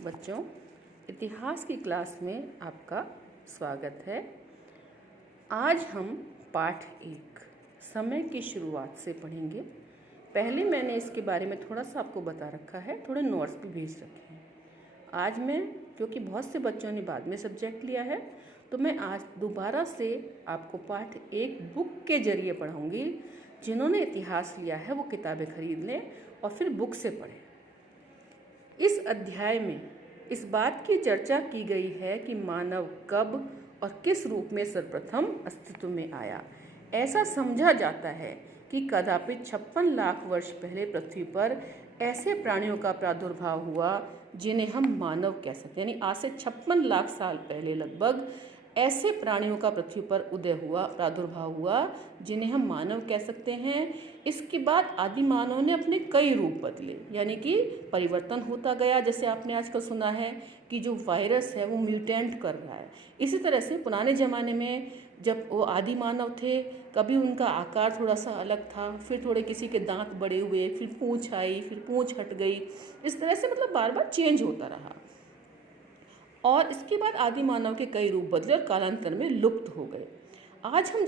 बच्चों, इतिहास की क्लास में आपका स्वागत है। आज हम पाठ 1 समय की शुरुआत से पढ़ेंगे। पहले मैंने इसके बारे में थोड़ा सा आपको बता रखा है, थोड़े नोट्स भी भेज रखे हैं। आज मैं, क्योंकि बहुत से बच्चों ने बाद में सब्जेक्ट लिया है, तो मैं आज दोबारा से आपको पाठ 1 बुक के जरिए पढ़ाऊँगी। जिन्होंने इतिहास लिया है वो किताबें खरीद लें और फिर बुक से पढ़ें। इस अध्याय में इस बात की चर्चा की गई है कि मानव कब और किस रूप में सर्वप्रथम अस्तित्व में आया। ऐसा समझा जाता है कि कदापि 56 लाख वर्ष पहले पृथ्वी पर ऐसे प्राणियों का प्रादुर्भाव हुआ जिन्हें हम मानव कह सकते हैं। यानी आज से 56 लाख साल पहले लगभग ऐसे प्राणियों का पृथ्वी पर प्रादुर्भाव हुआ जिन्हें हम मानव कह सकते हैं। इसके बाद आदि मानव ने अपने कई रूप बदले, यानी कि परिवर्तन होता गया। जैसे आपने आजकल सुना है कि जो वायरस है वो म्यूटेंट कर रहा है। इसी तरह से पुराने ज़माने में जब वो आदि मानव थे, कभी उनका आकार थोड़ा सा अलग था, फिर थोड़े किसी के दांत बड़े हुए, फिर पूँछ आई, फिर पूँछ हट गई। इस तरह से मतलब बार बार चेंज होता रहा और इसके बाद आदि मानव के कई रूप बदले और कालांतर में लुप्त हो गए। आज हम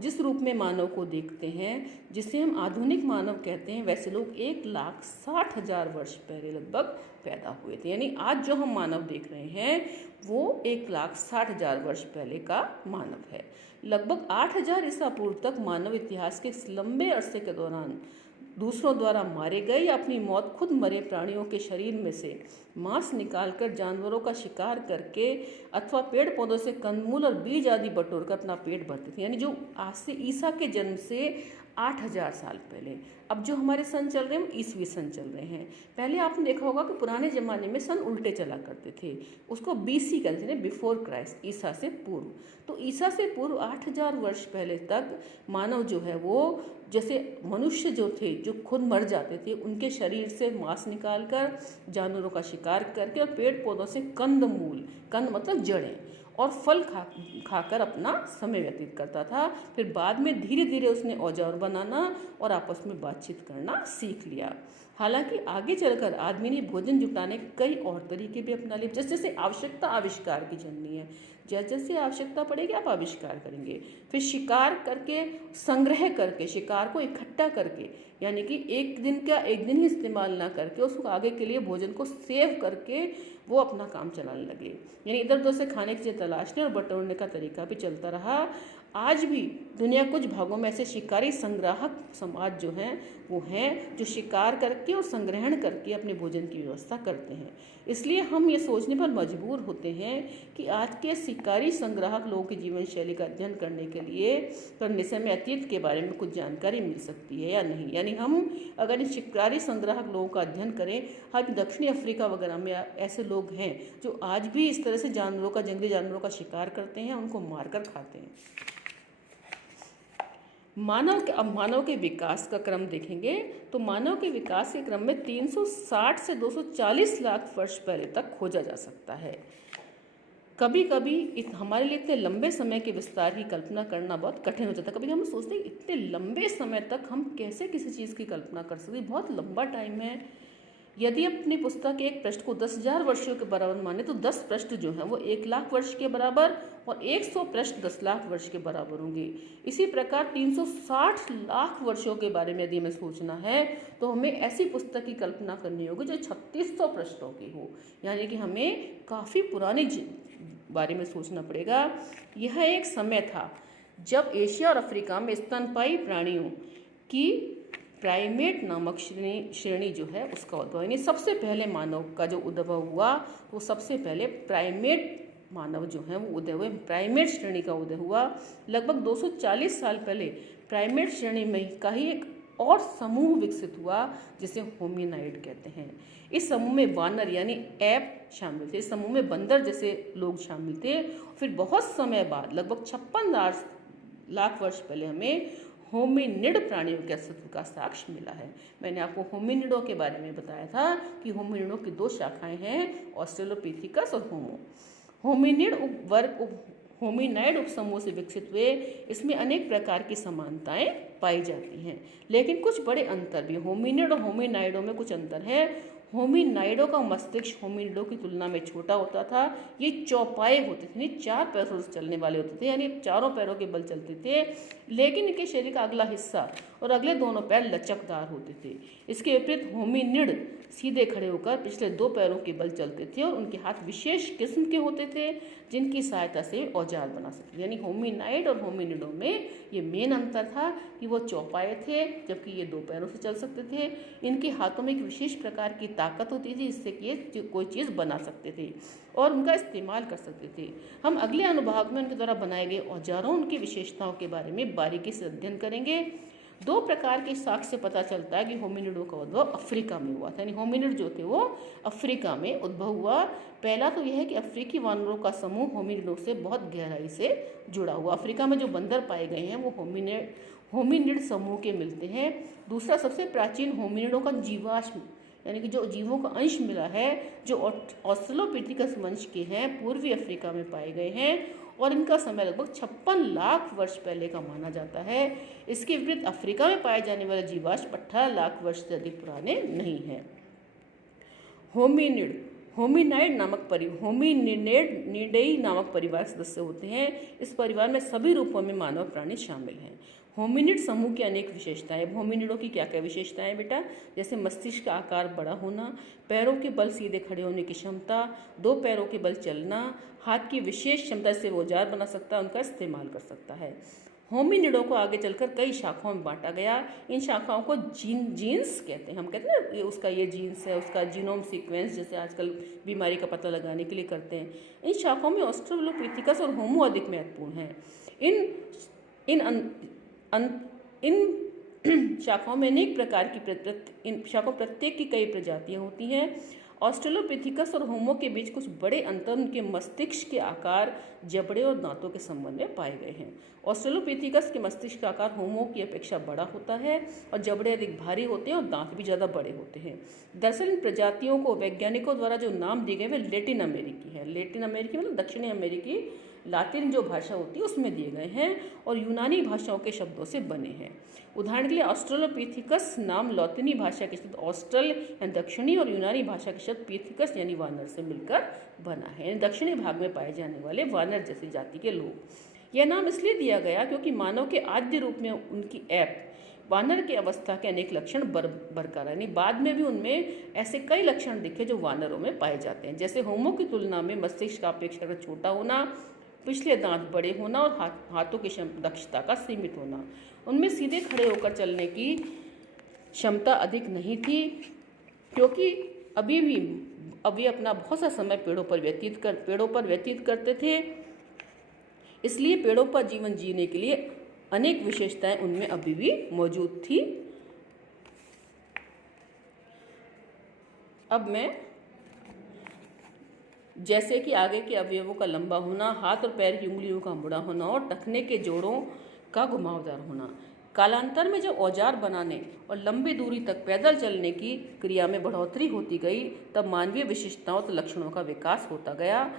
जिस रूप में मानव को देखते हैं, जिसे हम आधुनिक मानव कहते हैं, वैसे लोग 1,60,000 वर्ष पहले लगभग पैदा हुए थे। यानी आज जो हम मानव देख रहे हैं वो 1,60,000 वर्ष पहले का मानव है। लगभग 8,000 ईसा पूर्व तक मानव इतिहास के इस लंबे अरसे के दौरान दूसरों द्वारा मारे गए या अपनी मौत खुद मरे प्राणियों के शरीर में से मांस निकालकर जानवरों का शिकार करके अथवा पेड़ पौधों से कंदमूल और बीज आदि बटोरकर अपना पेट भरते थे। यानी जो आज से ईसा के जन्म से 8,000 साल पहले, अब जो हमारे सन चल रहे हैं वो ईसवी सन चल रहे हैं। पहले आपने देखा होगा कि पुराने ज़माने में सन उल्टे चला करते थे, उसको BC कहते थे, बिफोर क्राइस्ट, ईसा से पूर्व। तो ईसा से पूर्व 8,000 वर्ष पहले तक मानव जो है वो, जैसे मनुष्य जो थे जो खुद मर जाते थे, उनके शरीर से मांस निकालकर जानवरों का शिकार करके और पेड़ पौधों से कंद मतलब जड़ें और फल खाकर अपना समय व्यतीत करता था। फिर बाद में धीरे धीरे उसने औजार बनाना और आपस में बातचीत करना सीख लिया। हालांकि आगे चलकर आदमी ने भोजन जुटाने के कई और तरीके भी अपना लिए। जैसे जैसे आवश्यकता आविष्कार की जननी है, जैसे जैसे आवश्यकता पड़ेगी आप आविष्कार करेंगे। फिर शिकार करके, संग्रह करके, शिकार को इकट्ठा करके, यानी कि एक दिन ही इस्तेमाल ना करके उसको आगे के लिए भोजन को सेव करके वो अपना काम चलाने लगे। यानी इधर उधर से खाने की चीज़ें तलाशने और बटोरने का तरीका भी चलता रहा। आज भी दुनिया कुछ भागों में ऐसे शिकारी संग्राहक समाज जो हैं वो हैं जो शिकार करके और संग्रहण करके अपने भोजन की व्यवस्था करते हैं। इसलिए हम ये सोचने पर मजबूर होते हैं कि आज के शिकारी संग्राहक लोगों की जीवन शैली का अध्ययन करने से हमें अतीत के बारे में कुछ जानकारी मिल सकती है या नहीं। यानी हम अगर इन शिकारी संग्राहक लोगों का अध्ययन करें, आज दक्षिणी अफ्रीका वगैरह में ऐसे लोग हैं जो आज भी इस तरह से जंगली जानवरों का शिकार करते हैं, उनको मारकर खाते हैं। मानव के विकास का क्रम देखेंगे तो मानव के विकास के क्रम में 360 से 240 लाख वर्ष पहले तक खोजा जा सकता है। कभी कभी हमारे लिए इतने लंबे समय के विस्तार की कल्पना करना बहुत कठिन हो जाता है। कभी हम सोचते हैं इतने लंबे समय तक हम कैसे किसी चीज़ की कल्पना कर सकते हैं, बहुत लंबा टाइम है। यदि अपनी पुस्तक के एक पृष्ठ को 10,000 वर्षों के बराबर माने तो 10 पृष्ठ जो हैं वो 1 लाख वर्ष के बराबर और 100 पृष्ठ 10 लाख वर्ष के बराबर होंगे। इसी प्रकार 360 लाख वर्षों के बारे में यदि हमें सोचना है तो हमें ऐसी पुस्तक की कल्पना करनी होगी जो 3600 पृष्ठों की हो। यानी कि हमें काफ़ी पुराने बारे में सोचना पड़ेगा। यह एक समय था जब एशिया और अफ्रीका में स्तनपायी प्राणियों की प्राइमेट नामक श्रेणी जो है उसका उद्भव, यानी सबसे पहले मानव का जो उद्भव हुआ वो सबसे पहले प्राइमेट मानव जो है वो उदय हुए, प्राइमेट श्रेणी का उदय हुआ। लगभग 240 साल पहले प्राइमेट श्रेणी में का ही एक और समूह विकसित हुआ जिसे होमिनाइड कहते हैं। इस समूह में वानर यानी एप शामिल थे, इस समूह में बंदर जैसे लोग शामिल थे। फिर बहुत समय बाद लगभग 56 लाख वर्ष पहले हमें होमिनिड प्राणियों के अस्तित्व का साक्ष्य मिला है। मैंने आपको होमिनिडों के बारे में बताया था कि होमिनिडों की 2 शाखाएं हैं, ऑस्ट्रेलोपिथिकस और होमो। होमिनिड होमिनाइड उपसमूह से विकसित हुए। इसमें अनेक प्रकार की समानताएं पाई जाती हैं, लेकिन कुछ बड़े अंतर भी, होमिनिड और होमिनाइडों में कुछ अंतर है। होमिनाइडों का मस्तिष्क होमिनिडों की तुलना में छोटा होता था। ये चौपाए होते थे, यानी 4 पैरों से चलने वाले होते थे, यानी चारों पैरों के बल चलते थे, लेकिन इनके शरीर का अगला हिस्सा और अगले दोनों पैर लचकदार होते थे। इसके विपरीत होमिनिड सीधे खड़े होकर पिछले 2 पैरों के बल चलते थे और उनके हाथ विशेष किस्म के होते थे जिनकी सहायता से औजार बना सकते थे। यानी होमिनाइड और होमिनिडों में ये मेन अंतर था कि वो चौपाए थे जबकि ये 2 पैरों से चल सकते थे। इनके हाथों में एक विशेष प्रकार की ताकत होती थी जिससे कि ये कोई चीज़ बना सकते थे और उनका इस्तेमाल कर सकते थे। हम अगले अनुभाग में उनके द्वारा बनाए गए औजारों, उनकी विशेषताओं के बारे में बारीकी से अध्ययन करेंगे। 2 प्रकार के साक्ष्य से पता चलता है कि होमिनिडों का उद्भव अफ्रीका में हुआ था, यानी होमिनिड जो थे वो अफ्रीका में उद्भव हुआ। पहला तो यह है कि अफ्रीकी वानरों का समूह होमिनिडों से बहुत गहराई से जुड़ा हुआ। अफ्रीका में जो बंदर पाए गए हैं वो होमिनिड समूह के मिलते हैं। दूसरा, सबसे प्राचीन होमिनिडों का जीवाश्म यानी कि जो जीवों का अंश मिला है जो ऑस्ट्रेलोपिथेकस वंश के हैं, पूर्वी अफ्रीका में पाए गए हैं और इनका समय लगभग 56 लाख वर्ष पहले का माना जाता है। इसके विपरीत अफ्रीका में पाए जाने वाले जीवाश्म 18 लाख वर्ष से अधिक पुराने नहीं हैं। होमिनाइड होमिनिडेई नामक परिवार सदस्य होते हैं। इस परिवार में सभी रूपों में मानव प्राणी शामिल हैं। होमिनिड समूह की अनेक विशेषताएं। होमिनिडों की क्या क्या विशेषताएं बेटा? जैसे मस्तिष्क का आकार बड़ा होना, पैरों के बल सीधे खड़े होने की क्षमता, 2 पैरों के बल चलना, हाथ की विशेष क्षमता से वो औजार बना सकता है, उनका इस्तेमाल कर सकता है। होमिनिडों को आगे चलकर कई शाखाओं में बांटा गया। इन शाखाओं को जीन्स कहते हैं। हम कहते हैं ना उसका ये जीन्स है, उसका जीनोम सीक्वेंस जैसे आजकल बीमारी का पता लगाने के लिए करते हैं। इन शाखाओं में ऑस्ट्रेलोपिथेकस और होमो अधिक महत्वपूर्ण हैं। इन शाखाओं में अनेक प्रकार की इन शाखाओं प्रत्येक की कई प्रजातियां होती हैं। ऑस्ट्रेलोपिथेकस और होमो के बीच कुछ बड़े अंतर उनके मस्तिष्क के आकार, जबड़े और दांतों के संबंध में पाए गए हैं। ऑस्ट्रेलोपिथेकस के मस्तिष्क का आकार होमो की अपेक्षा बड़ा होता है और जबड़े अधिक भारी होते हैं और दांत भी ज़्यादा बड़े होते हैं। दरअसल इन प्रजातियों को वैज्ञानिकों द्वारा जो नाम दिए गए वे लैटिन अमेरिकी है। लैटिन अमेरिकी मतलब दक्षिणी अमेरिकी, लातिन जो भाषा होती है उसमें दिए गए हैं और यूनानी भाषाओं के शब्दों से बने हैं। उदाहरण के लिए ऑस्ट्रेलोपिथेकस नाम लैटिनी भाषा के शब्द ऑस्ट्रल यानी दक्षिणी और यूनानी भाषा के शब्द पिथेकस यानी वानर से मिलकर बना है, यानी दक्षिणी भाग में पाए जाने वाले वानर जैसी जाति के लोग। यह नाम इसलिए दिया गया क्योंकि मानव के आद्य रूप में उनकी वानर की अवस्था के अनेक लक्षण बरकरार, यानी बाद में भी उनमें ऐसे कई लक्षण दिखे जो वानरों में पाए जाते हैं। जैसे होमो की तुलना में मस्तिष्क का अपेक्षाकृत छोटा होना, पिछले दांत बड़े होना और हाथों की दक्षता का सीमित होना। उनमें सीधे खड़े होकर चलने की क्षमता अधिक नहीं थी क्योंकि अभी अपना बहुत सा समय पेड़ों पर व्यतीत करते थे। इसलिए पेड़ों पर जीवन जीने के लिए अनेक विशेषताएं उनमें अभी भी मौजूद थी। अब मैं जैसे कि आगे के अवयवों का लंबा होना, हाथ और पैर की उंगलियों का मुड़ा होना और टखने के जोड़ों का घुमावदार होना। कालांतर में जब औजार बनाने और लंबी दूरी तक पैदल चलने की क्रिया में बढ़ोतरी होती गई तब मानवीय विशिष्टताओं और लक्षणों का विकास होता गया।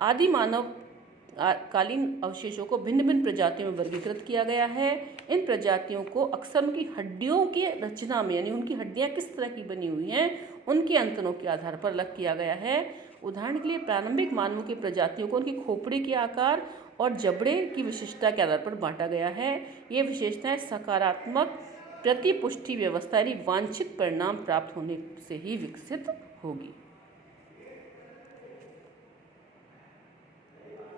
आदि मानव कालीन अवशेषों को भिन्न भिन्न प्रजातियों में वर्गीकृत किया गया है। इन प्रजातियों को अक्सर उनकी हड्डियों की रचना में, यानी उनकी हड्डियां किस तरह की बनी हुई हैं, उनके अंतरों के आधार पर अलग किया गया है। उदाहरण के लिए प्रारंभिक मानवों की प्रजातियों को उनकी खोपड़ी के आकार और जबड़े की विशिष्टता के आधार पर बांटा गया है। ये विशेषताएं सकारात्मक प्रतिपुष्टि व्यवस्था यानी वांछित परिणाम प्राप्त होने से ही विकसित होगी।